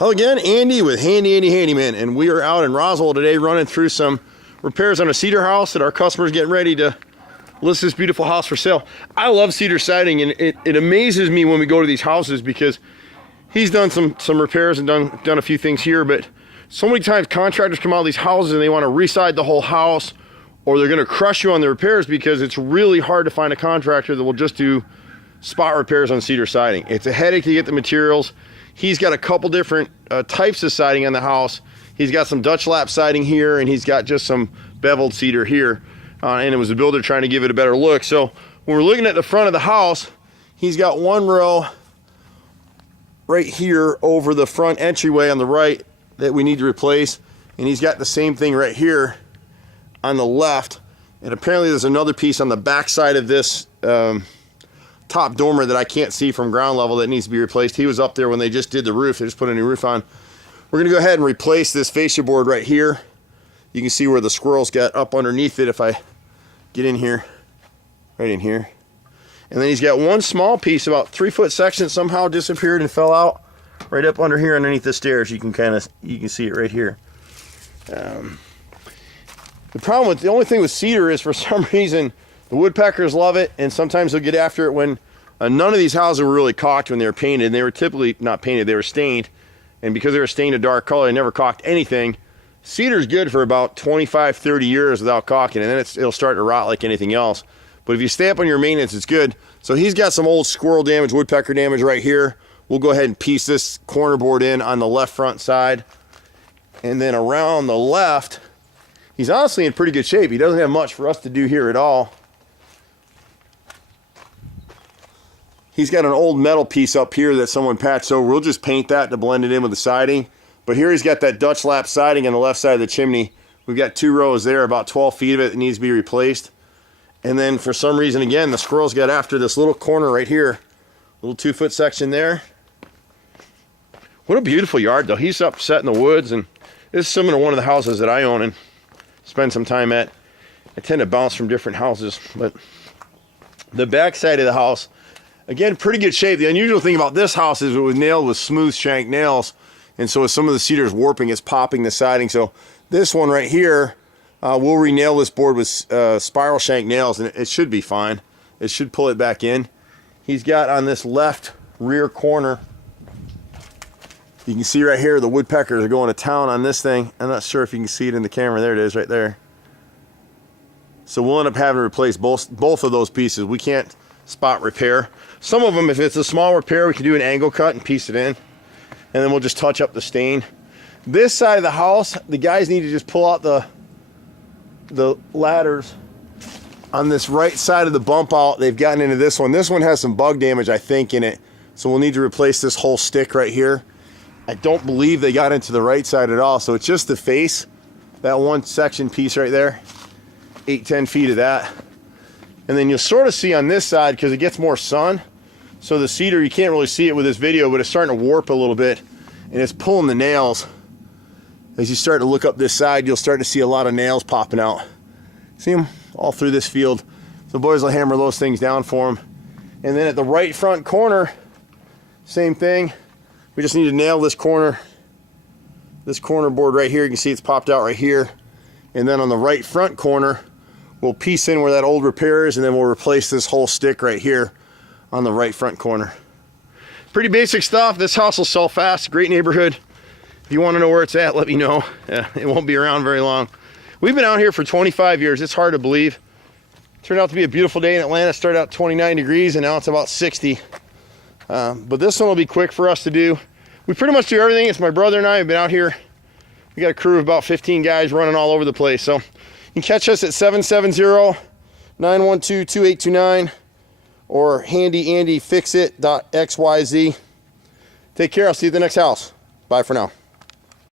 Hello again, Andy with Handy Andy Handyman, and we are out in Roswell today running through some repairs on a cedar house that our customer's getting ready to list this beautiful house for sale. I love cedar siding, and it amazes me when we go to these houses because he's done some repairs and done a few things here, but so many times contractors come out of these houses and they want to reside the whole house, or they're going to crush you on the repairs because it's really hard to find a contractor that will just do spot repairs on cedar siding. It's a headache to get the materials. He's got a couple different types of siding on the house. He's got some Dutch lap siding here, and he's got just some beveled cedar here. And it was the builder trying to give it a better look. So when we're looking at the front of the house, he's got one row right here over the front entryway on the right that we need to replace. And he's got the same thing right here on the left. And apparently there's another piece on the back side of this top dormer that I can't see from ground level that needs to be replaced. He was up there when they just did the roof. They just put a new roof on. We're gonna go ahead and replace this fascia board right here. You can see where the squirrels got up underneath it if I get in here, right in here. And then he's got one small piece, about 3-foot section, somehow disappeared and fell out right up under here underneath the stairs. You can see it right here. The only thing with cedar is for some reason the woodpeckers love it, and sometimes they'll get after it when none of these houses were really caulked when they were painted. And they were typically not painted, they were stained. And because they were stained a dark color, they never caulked anything. Cedar's good for about 25, 30 years without caulking, and then it'll start to rot like anything else. But if you stay up on your maintenance, it's good. So he's got some old squirrel damage, woodpecker damage right here. We'll go ahead and piece this corner board in on the left front side. And then around the left, he's honestly in pretty good shape. He doesn't have much for us to do here at all. He's got an old metal piece up here that someone patched over. We'll just paint that to blend it in with the siding. But here he's got that Dutch lap siding on the left side of the chimney. We've got 2 rows there, about 12 feet of it that needs to be replaced. And then for some reason, again, the squirrels got after this little corner right here. Little 2-foot section there. What a beautiful yard, though. He's up set in the woods, and this is similar to one of the houses that I own and spend some time at. I tend to bounce from different houses, but the back side of the house, again, pretty good shape. The unusual thing about this house is it was nailed with smooth shank nails, and so as some of the cedar is warping, it's popping the siding. So this one right here, we'll re-nail this board with spiral shank nails, and it should be fine. It should pull it back in. He's got on this left rear corner, you can see right here the woodpeckers are going to town on this thing. I'm not sure if you can see it in the camera. There it is right there. So we'll end up having to replace both of those pieces. We can't spot repair. Some of them, if it's a small repair, we can do an angle cut and piece it in, and then we'll just touch up the stain. This side of the house, the guys need to just pull out the ladders on this right side of the bump out. They've gotten into this one. This one has some bug damage, I think, in it, so we'll need to replace this whole stick right here. I don't believe they got into the right side at all, so it's just the face, that one section piece right there, 8-10 feet of that. And then you'll sort of see on this side, because it gets more sun, so the cedar, you can't really see it with this video, but it's starting to warp a little bit, and it's pulling the nails. As you start to look up this side, you'll start to see a lot of nails popping out. See them all through this field. The boys will hammer those things down for them. And then at the right front corner, same thing. We just need to nail this corner board right here. You can see it's popped out right here. And then on the right front corner, we'll piece in where that old repair is, and then we'll replace this whole stick right here on the right front corner. Pretty basic stuff. This house will sell fast. Great neighborhood. If you want to know where it's at, let me know. It won't be around very long. We've been out here for 25 years. It's hard to believe. Turned out to be a beautiful day in Atlanta. It started out 29 degrees, and now it's about 60. But this one will be quick for us to do. We pretty much do everything. It's my brother and I have been out here. We got a crew of about 15 guys running all over the place. So you can catch us at 770-912-2829 or HandyANDYFixit.xyz. Take care. I'll see you at the next house. Bye for now.